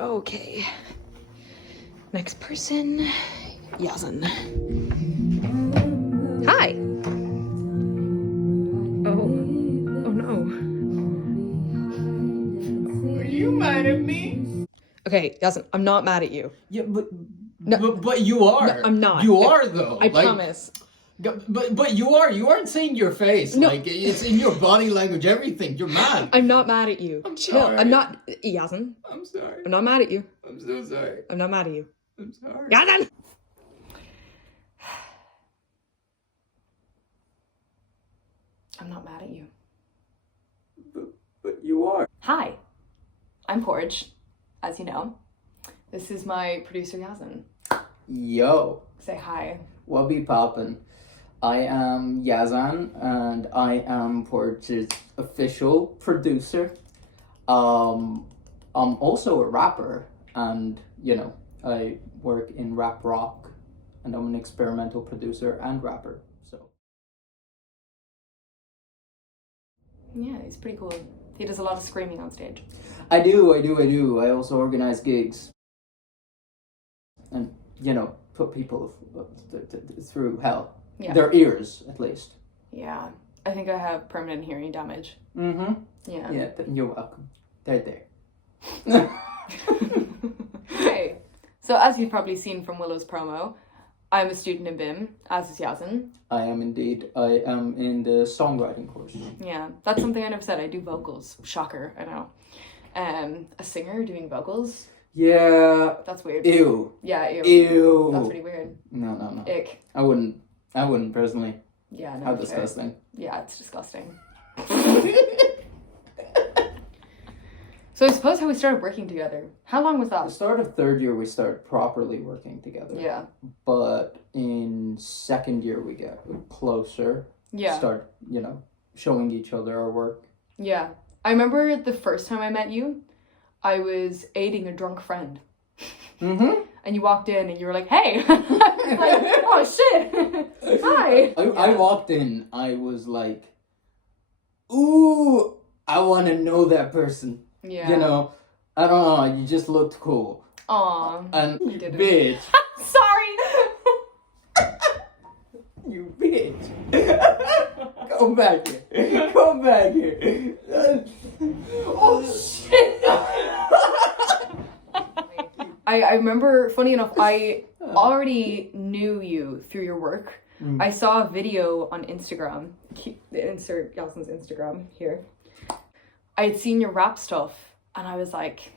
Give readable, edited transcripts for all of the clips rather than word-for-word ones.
Okay. Next person, Yazan. Hi. Oh no. Are you mad at me? Okay, Yazan, I'm not mad at you. Yeah, but No. but you are. No, I'm not. You are though. I promise. But you are. You aren't saying your face. No. Like it's in your body language. Everything. You're mad. I'm not mad at you. I'm Chill. sorry. I'm not. Yazan. I'm sorry. I'm not mad at you. I'm so sorry. I'm not mad at you. I'm sorry. Yazan! I'm not mad at you. But you are. Hi. I'm Porridge, as you know. This is my producer, Yazan. Yo. Say hi. What be poppin'? I am Yazan, and I am Porch's official producer. I'm also a rapper, and I work in rap rock, and I'm an experimental producer and rapper. So Yeah, he's pretty cool. He does a lot of screaming on stage. I do. I also organize gigs, and put people through hell. Yeah. Their ears, at least. Yeah. I think I have permanent hearing damage. Mm-hmm. Yeah. Yeah, you're welcome. They're there. Okay. So as you've probably seen from Willow's promo, I'm a student in BIM, as is Yazan. I am indeed. I am in the songwriting course. Yeah. That's something I never said. I do vocals. Shocker, I know. A singer doing vocals? Yeah. That's weird. Ew. Yeah, ew. Ew. That's pretty weird. No. Ick. I wouldn't personally. Yeah, no. How okay. disgusting. Yeah, it's disgusting. So I suppose how we started working together. How long was At the that? start of third year, we started properly working together. Yeah. But in second year, we get closer. Yeah. Start, showing each other our work. Yeah. I remember the first time I met you, I was aiding a drunk friend. Mm-hmm. And you walked in and you were like, hey! I was like, oh shit! Hi! I walked in, I was like, ooh, I want to know that person. Yeah. I don't know, you just looked cool. Aw. And You didn't. bitch. Sorry! You bitch. Come back here. Come back here. Oh shit. I remember, funny enough, I already knew you through your work. I saw a video on Instagram. Insert Yazan's Instagram here. I had seen your rap stuff and I was like,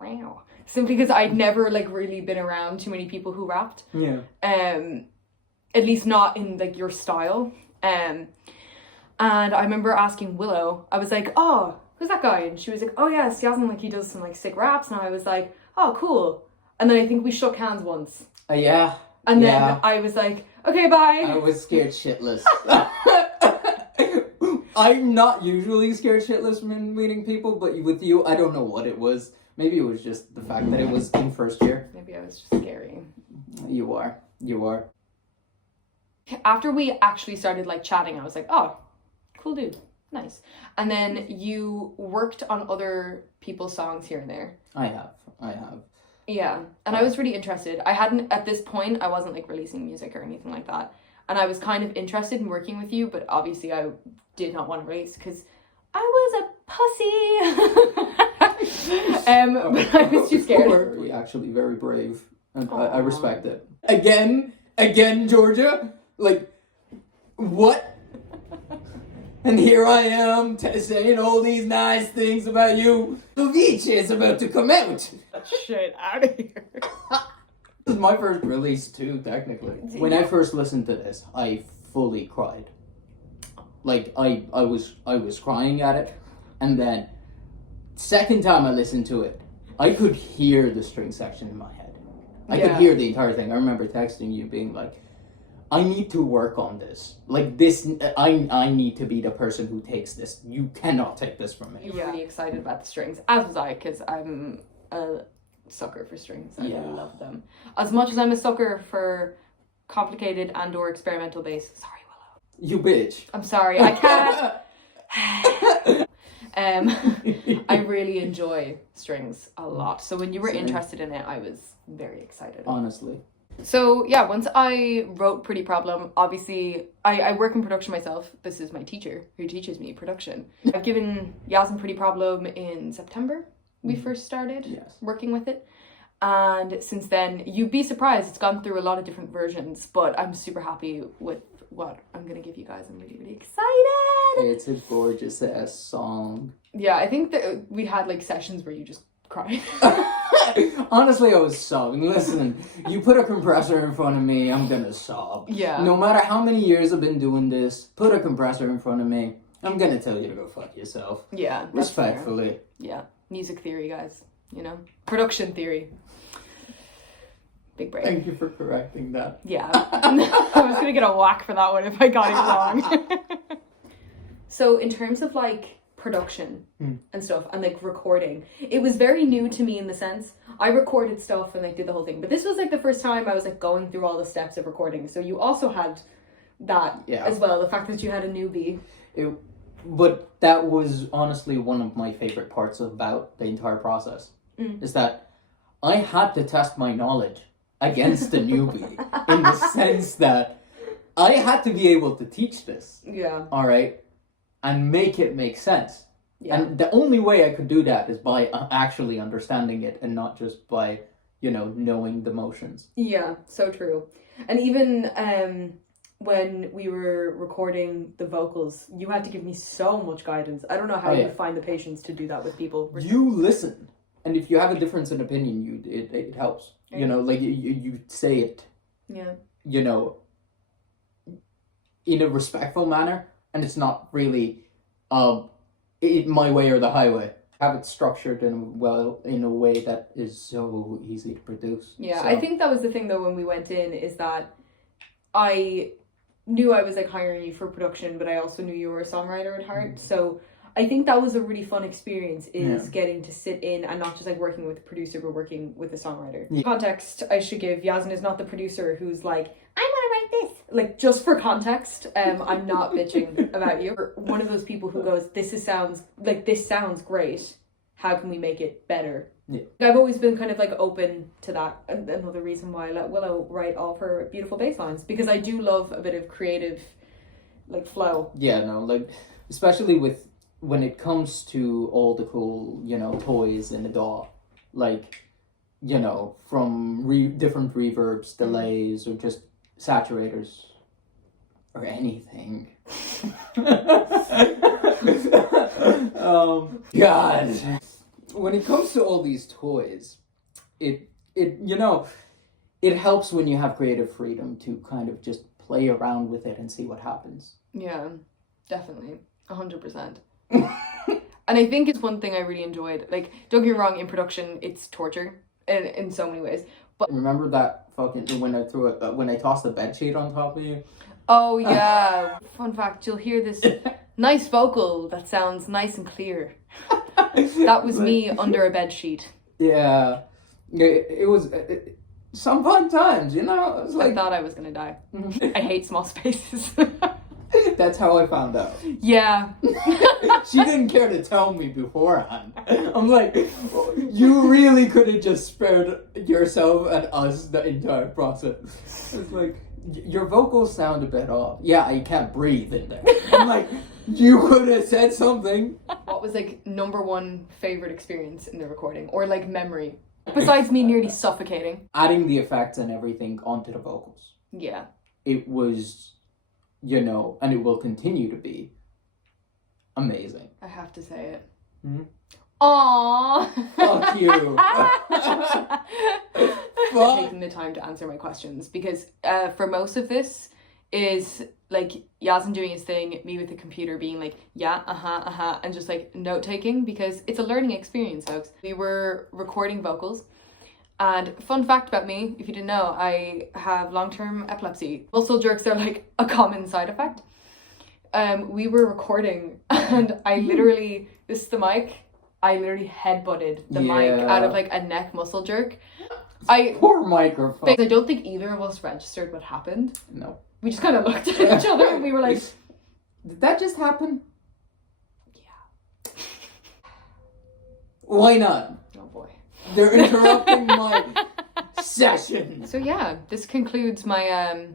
wow. Simply because I'd never really been around too many people who rapped. Yeah. At least not in your style. And I remember asking Willow, I was like, oh, who's that guy? And she was like, oh yeah, it's Yazan, he does some sick raps. And I was like, oh, cool. And then I think we shook hands once. Yeah. And then I was like, okay, bye. I was scared shitless. I'm not usually scared shitless when meeting people, but with you, I don't know what it was. Maybe it was just the fact that it was in first year. Maybe I was just scary. You are. After we actually started chatting, I was like, oh, cool dude. Nice. And then you worked on other people's songs here and there. I have. Yeah. And I was really interested. At this point, I wasn't releasing music or anything like that. And I was kind of interested in working with you, but obviously I did not want to release because I was a pussy. But I was too scared. You're actually very brave. And I respect it. Again, Georgia? What? And here I am saying all these nice things about you. Luigi is about to come out. Shit out of here. This is my first release too, technically. When I first listened to this, I fully cried. I was crying at it, and then second time I listened to it, I could hear the string section in my head. I could hear the entire thing. I remember texting you being like, I need to work on this. I need to be the person who takes this. You cannot take this from me. You were really excited about the strings, as was I, because I'm a sucker for strings. I love them. As much as I'm a sucker for complicated and or experimental bass. Sorry, Willow. You bitch. I'm sorry, I can't. I really enjoy strings a lot. So when you were interested in it, I was very excited. Honestly. So yeah, once I wrote Pretty Problem, obviously I work in production myself. This is my teacher who teaches me production. I've given Yazan Pretty Problem in September. We first started working with it. And since then, you'd be surprised, it's gone through a lot of different versions, but I'm super happy with what I'm going to give you guys. I'm really, really excited. It's a gorgeous ass song. Yeah, I think that we had like sessions where you just cried. Honestly, I was sobbing. Listen, you put a compressor in front of me, I'm gonna sob. Yeah. No matter how many years I've been doing this, put a compressor in front of me, I'm gonna tell you to go fuck yourself. Yeah. Respectfully. Fair. Yeah. Music theory, guys. You know? Production theory. Big brain. Thank you for correcting that. Yeah. I was gonna get a whack for that one if I got it wrong. So in terms of like production and stuff and like recording, it was very new to me in the sense I recorded stuff and like did the whole thing, but this was like the first time I was like going through all the steps of recording. So you also had that as well, the fact that you had a newbie. But that was honestly one of my favorite parts about the entire process, is that I had to test my knowledge against the newbie in the sense that I had to be able to teach this. Yeah. All right. And make it make sense. Yeah. And the only way I could do that is by actually understanding it and not just by, knowing the motions. Yeah, so true. And even when we were recording the vocals, you had to give me so much guidance. I don't know how you find the patience to do that with people. You listen. And if you have a difference in opinion, it helps. Right. You say it, in a respectful manner. And it's not really my way or the highway. Have it structured in a way that is so easy to produce. Yeah, so. I think that was the thing though when we went in, is that I knew I was like hiring you for production, but I also knew you were a songwriter at heart. So I think that was a really fun experience, is getting to sit in and not just like working with a producer, but working with a songwriter. Yeah. Context I should give, Yazan is not the producer who's like, I want to write this. Like, just for context, I'm not bitching about you. Or one of those people who goes, this sounds great. How can we make it better? Yeah. I've always been kind of like open to that. And another reason why I let Willow write all of her beautiful bass lines, because I do love a bit of creative like flow. Yeah, no, like especially when it comes to all the cool, toys in the DAW, like, from different reverbs, delays, or just saturators, or anything. God. When it comes to all these toys, it helps when you have creative freedom to kind of just play around with it and see what happens. Yeah, definitely. 100%. And I think it's one thing I really enjoyed. Like, don't get me wrong, in production, it's torture in so many ways. But remember that fucking when I tossed the bedsheet on top of you? Oh yeah. Fun fact, you'll hear this nice vocal that sounds nice and clear. That was me under a bedsheet. Yeah. It was some fun times, It was like, I thought I was gonna die. I hate small spaces. That's how I found out. Yeah. She didn't care to tell me beforehand. I'm like, you really could have just spared yourself and us the entire process. It's like, your vocals sound a bit off. Yeah, I can't breathe in there. I'm like, you could have said something. What was like number one favorite experience in the recording, or like memory, besides me nearly suffocating? Adding the effects and everything onto the vocals. Yeah. It was, and it will continue to be amazing. I have to say it. Mm-hmm. Aww. Fuck you. For taking the time to answer my questions, because for most of this is like Yazan doing his thing, me with the computer being like, yeah, and just like note taking, because it's a learning experience, folks. We were recording vocals, and fun fact about me, if you didn't know, I have long-term epilepsy. Muscle jerks are like a common side effect. We were recording, and I literally, this is the mic, I literally headbutted the mic out of like a neck muscle jerk. Poor microphone. I don't think either of us registered what happened. No. We just kind of looked at each other and we were like, did that just happen? Yeah. Why not? Oh boy. They're interrupting my session. So yeah, this concludes my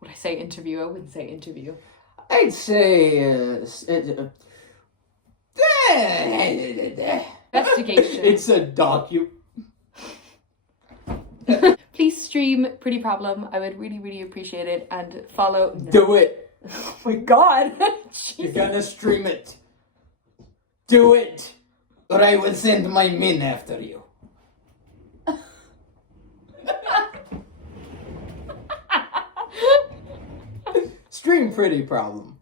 would I say interview? I wouldn't say interview. I'd say Investigation. it's a docu. Please stream Pretty Problem. I would really, really appreciate it. And follow. No. Do it. Oh my god. You're gonna stream it. Do it. Or I will send my men after you. Stream Pretty Problem.